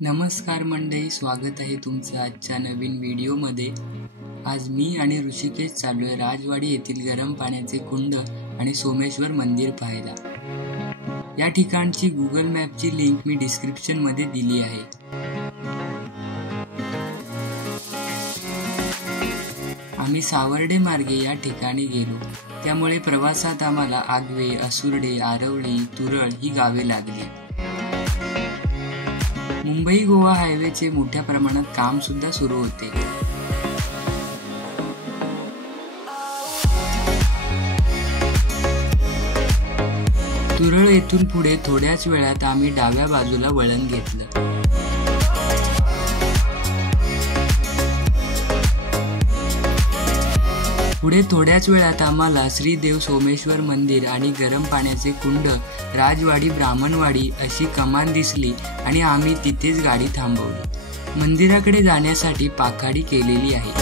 नमस्कार मंडळी, स्वागत आहे तुमचं आजच्या नवीन व्हिडिओमध्ये। आज मी आणि ऋषिकेश चाललोय राजवाडी येथील गरम पाण्याचे कुंड आणि सोमेश्वर मंदिर पाहायला। या ठिकाणची गुगल मॅपची लिंक मी डिस्क्रिप्शन मध्ये दिली आहे। आम्ही सावर्डे मार्गे या ठिकाणी गेलो, त्यामुळे प्रवासात आम्हाला आगवे, असुर्डे, आरवली, तुरळ ही गावे लागली। मुंबई गोवा हायवेचे मोठ्या प्रमाणात काम सुद्धा सुरू होते। तुरळ येथून पुढे थोड्याच वेळात आम्ही डाव्या बाजूला वळण घेतलं। पुढे थोड्याच वेळात आम्हाला श्री देव सोमेश्वर मंदिर आणि गरम पाण्याचे कुंड, राजवाडी, ब्राह्मणवाडी अशी कमान दिसली आणि आम्ही तिथेच गाडी थांबवली। मंदिराकडे जाण्यासाठी पाखाडी केलेली आहे।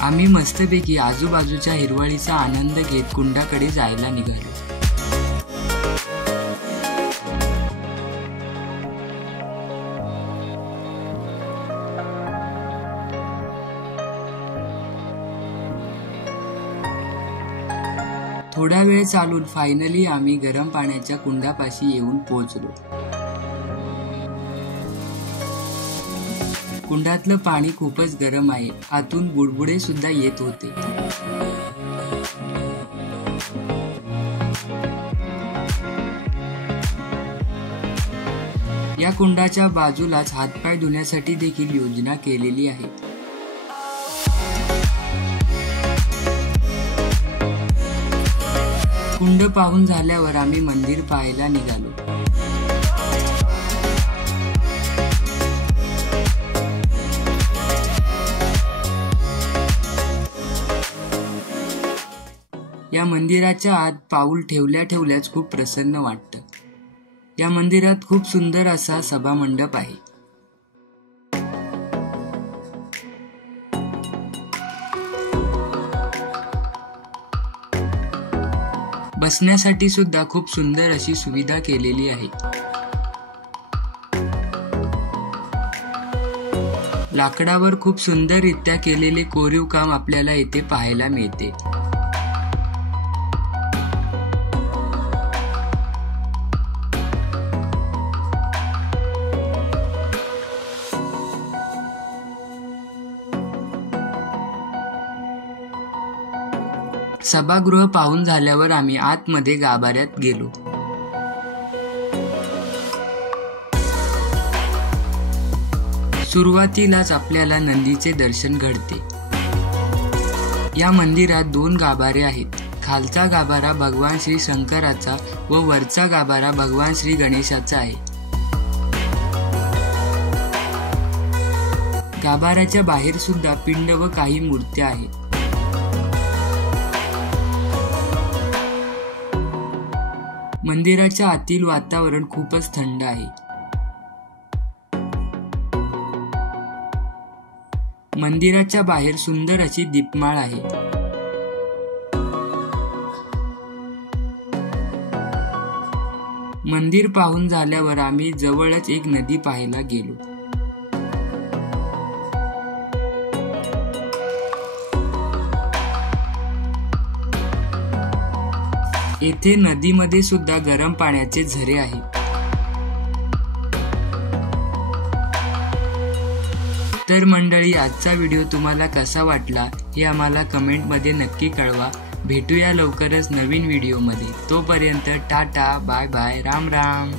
आम्ही मस्तपैकी आजूबाजूच्या हिरवळीचा आनंद घेत कुंडाकडे जायला निघालो। थोडा वेळ चालून फायनली आम्ही गरम पाण्याच्या कुंडापाशी येऊन पोहोचलो। कुंडातलं पाणी खूपच गरम आहे, आतून बुडबुडे सुद्धा येत होते। या कुंडाच्या बाजूलाच हातपाय धुण्यासाठी देखील योजना केलेली आहे। कुंड पाहून झाल्यावर आम्ही मंदिर पाहायला निघालो। या मंदिराच्या आत पाऊल ठेवल्याच खूप प्रसन्न वाटतं। या मंदिरात खूप सुंदर असा सभा मंडप आहे। बसण्यासाठी सुद्धा खूप सुंदर अशी सुविधा केलेली आहे। लाकडावर खूप सुंदररित्या केलेले कोरीव काम आपल्याला येथे पाहायला मिळते। सभागृह पाहून झाल्यावर आम्ही आतमध्ये गाभाऱ्यात गेलो। सुरुवातीलाच आपल्याला नंदीचे दर्शन घडते। या मंदिरात 2 गाभारे आहेत। खालचा गाभारा भगवान श्री शंकराचा व वरचा गाभारा भगवान श्री गणेशाचा आहे। गाभाऱ्याच्या बाहेर सुद्धा पिंड व काही मूर्त्या आहेत। मंदिराच्या आतील वातावरण खूपच थंड आहे। मंदिराच्या बाहेर सुंदर अशी दीपमाळ आहे। मंदिर पाहून झाल्यावर आम्ही जवळच एक नदी पाहायला गेलो। येथे नदीमध्ये सुद्धा गरम पाण्याचे झरे आहेत। तर मंडळी, आजचा व्हिडिओ तुम्हाला कसा वाटला हे आम्हाला कमेंटमध्ये नक्की कळवा। भेटूया लवकरच नवीन व्हिडिओमध्ये। तोपर्यंत टाटा, बाय बाय, राम राम।